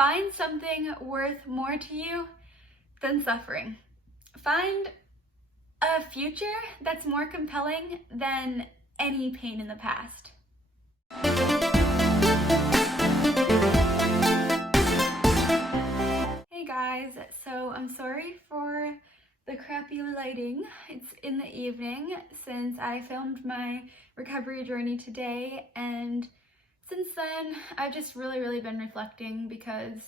Find something worth more to you than suffering. Find a future that's more compelling than any pain in the past. Hey guys, so I'm sorry for the crappy lighting. It's in the evening since I filmed my recovery journey today, and since then I've just really been reflecting because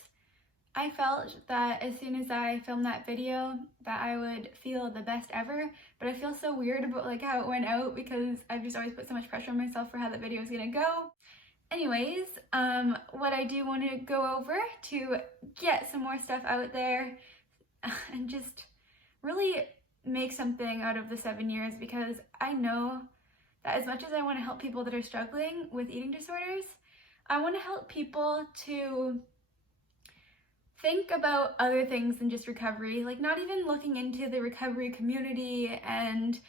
I felt that as soon as I filmed that video that I would feel the best ever, but I feel so weird about like how it went out because I've just always put so much pressure on myself for how that video is gonna go. Anyways, what I do want to go over to get some more stuff out there and just really make something out of the 7 years, because I know that as much as I want to help people that are struggling with eating disorders, I want to help people to think about other things than just recovery, like not even looking into the recovery community and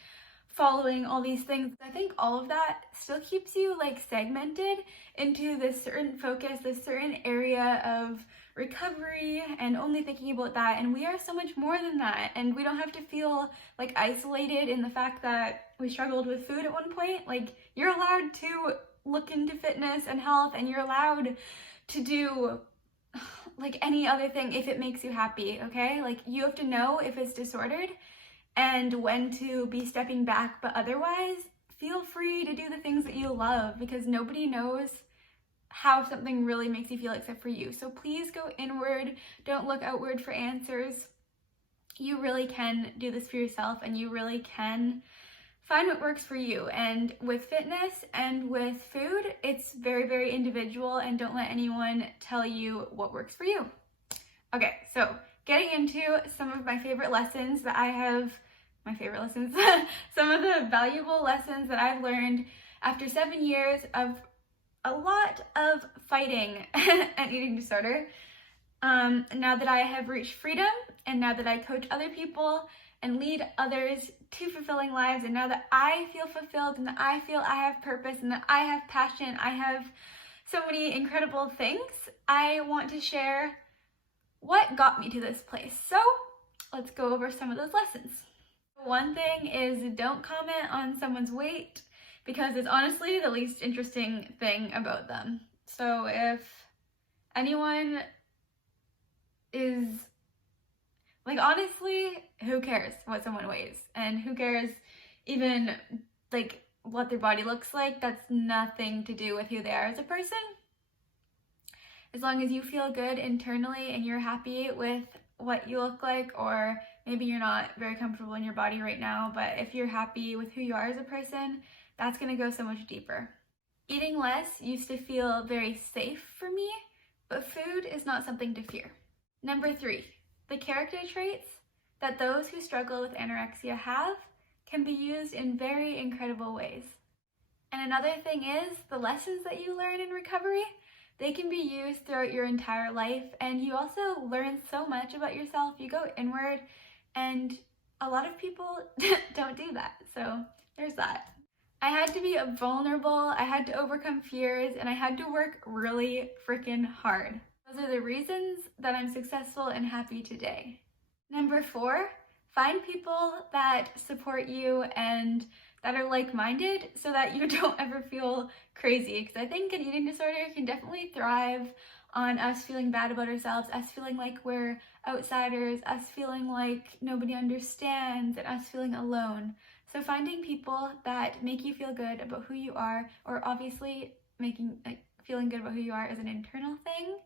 following all these things. I think all of that still keeps you like segmented into this certain focus, this certain area of recovery, and only thinking about that. And we are so much more than that, and we don't have to feel like isolated in the fact that we struggled with food at one point. Like, you're allowed to look into fitness and health, and you're allowed to do like any other thing if it makes you happy, okay? Like, you have to know if it's disordered and when to be stepping back, but otherwise feel free to do the things that you love, because nobody knows how something really makes you feel except for you. So please go inward, don't look outward for answers. You really can do this for yourself, and you really can find what works for you. And with fitness and with food, it's very individual, and don't let anyone tell you what works for you. Okay, so getting into some of my favorite lessons that I have, some of the valuable lessons that I've learned after 7 years of a lot of fighting an eating disorder. Now that I have reached freedom, and now that I coach other people and lead others to fulfilling lives, and now that I feel fulfilled, and that I feel I have purpose, and that I have passion, I have so many incredible things, I want to share what got me to this place. So let's go over some of those lessons. One thing is, don't comment on someone's weight, because it's honestly the least interesting thing about them. So if anyone is like, honestly, who cares what someone weighs? And who cares even like what their body looks like? That's nothing to do with who they are as a person. As long as you feel good internally and you're happy with what you look like, or maybe you're not very comfortable in your body right now, but if you're happy with who you are as a person, that's gonna go so much deeper. Eating less used to feel very safe for me, but food is not something to fear. Number 3, the character traits that those who struggle with anorexia have can be used in very incredible ways. And another thing is, the lessons that you learn in recovery, they can be used throughout your entire life, and you also learn so much about yourself. You go inward, and a lot of people don't do that. So there's that. I had to be vulnerable, I had to overcome fears, and I had to work really freaking hard. Those are the reasons that I'm successful and happy today. Number 4, find people that support you and that are like-minded, so that you don't ever feel crazy. Because I think an eating disorder can definitely thrive on us feeling bad about ourselves, us feeling like we're outsiders, us feeling like nobody understands, and us feeling alone. So finding people that make you feel good about who you are, or obviously feeling good about who you are is an internal thing,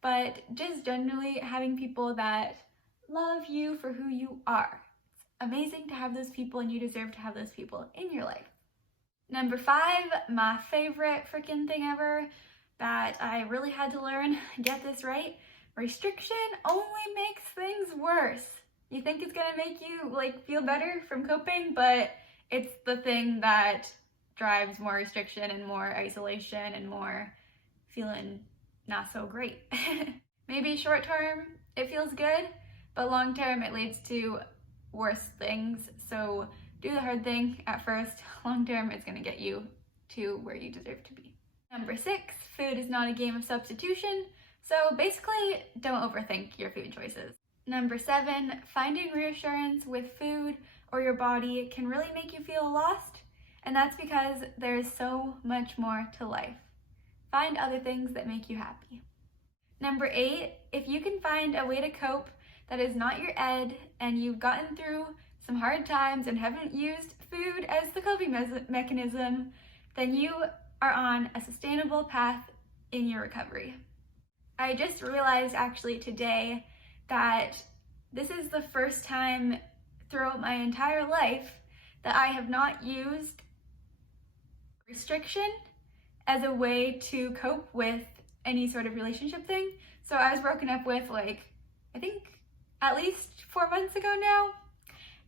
but just generally having people that love you for who you are. It's amazing to have those people, and you deserve to have those people in your life. Number 5, my favorite freaking thing ever that I really had to learn, get this right, restriction only makes things worse. You think it's gonna make you like feel better from coping, but it's the thing that drives more restriction and more isolation and more feeling not so great. Maybe short term it feels good, but long term it leads to worse things. So do the hard thing at first. Long term it's gonna get you to where you deserve to be. Number 6, food is not a game of substitution. So basically, don't overthink your food choices. Number 7, finding reassurance with food or your body can really make you feel lost, and that's because there's so much more to life. Find other things that make you happy. Number 8, if you can find a way to cope that is not your ed and you've gotten through some hard times and haven't used food as the coping mechanism, then you are on a sustainable path in your recovery. I just realized actually today that this is the first time throughout my entire life that I have not used restriction as a way to cope with any sort of relationship thing. So I was broken up with I think at least 4 months ago now,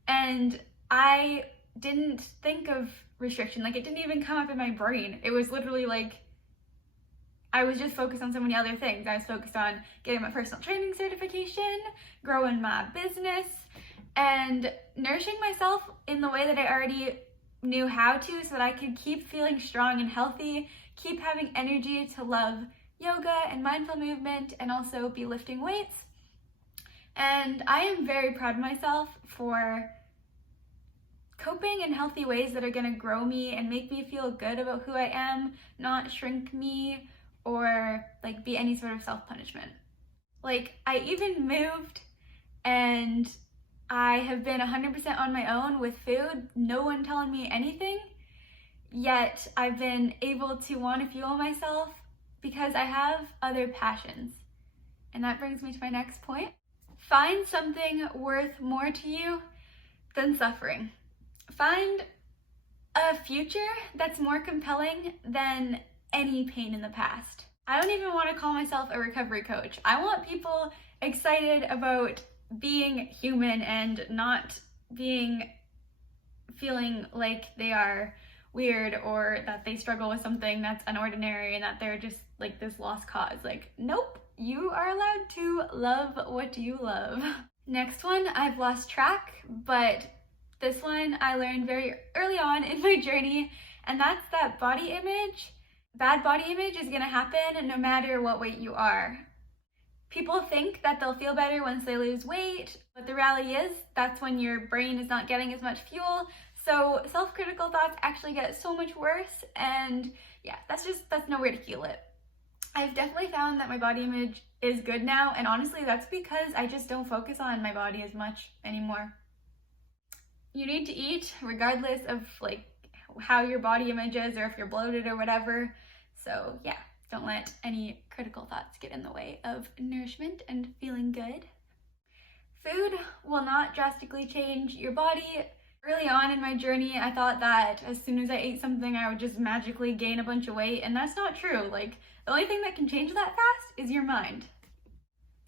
and I didn't think of restriction. It didn't even come up in my brain. It was literally I was just focused on so many other things. I was focused on getting my personal training certification, growing my business, and nourishing myself in the way that I already knew how to so that I could keep feeling strong and healthy, keep having energy to love yoga and mindful movement, and also be lifting weights. And I am very proud of myself for coping in healthy ways that are going to grow me and make me feel good about who I am, not shrink me or be any sort of self-punishment. I even moved and I have been 100% on my own with food, no one telling me anything, yet I've been able to want to fuel myself because I have other passions. And that brings me to my next point. Find something worth more to you than suffering. Find a future that's more compelling than any pain in the past. I don't even want to call myself a recovery coach. I want people excited about being human and not feeling like they are weird or that they struggle with something that's unordinary and that they're just this lost cause. Nope, you are allowed to love what you love. Next one, I've lost track, but this one I learned very early on in my journey, and that's that body image. Bad body image is gonna happen no matter what weight you are. People think that they'll feel better once they lose weight, but the reality is that's when your brain is not getting as much fuel. So self-critical thoughts actually get so much worse, and yeah, that's nowhere to heal it. I've definitely found that my body image is good now, and honestly that's because I just don't focus on my body as much anymore. You need to eat regardless of how your body image is or if you're bloated or whatever. So yeah, don't let any critical thoughts get in the way of nourishment and feeling good. Food will not drastically change your body. Early on in my journey, I thought that as soon as I ate something, I would just magically gain a bunch of weight, and that's not true. The only thing that can change that fast is your mind.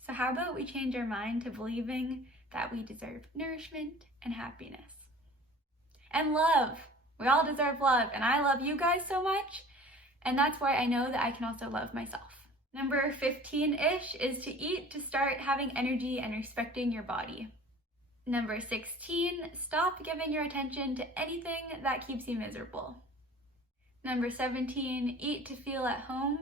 So how about we change our mind to believing that we deserve nourishment and happiness. And love. We all deserve love, and I love you guys so much, and that's why I know that I can also love myself. Number 15-ish is to eat to start having energy and respecting your body. Number 16, stop giving your attention to anything that keeps you miserable. Number 17, eat to feel at home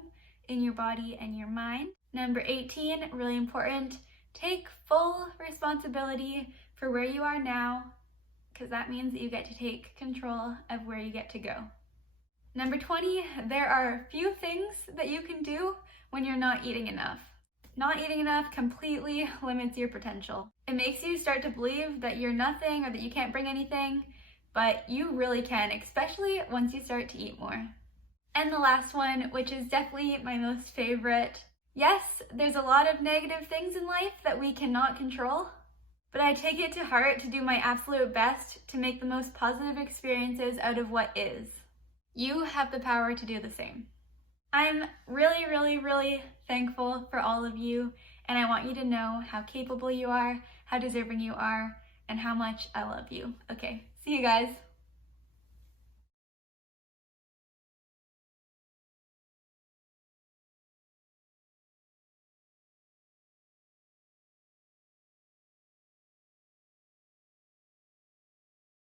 in your body and your mind. Number 18, really important, take full responsibility for where you are now, because that means that you get to take control of where you get to go. Number 20, there are few things that you can do when you're not eating enough. Not eating enough completely limits your potential. It makes you start to believe that you're nothing or that you can't bring anything, but you really can, especially once you start to eat more. And the last one, which is definitely my most favorite. Yes, there's a lot of negative things in life that we cannot control, but I take it to heart to do my absolute best to make the most positive experiences out of what is. You have the power to do the same. I'm really, really, really thankful for all of you, and I want you to know how capable you are, how deserving you are, and how much I love you. Okay, see you guys.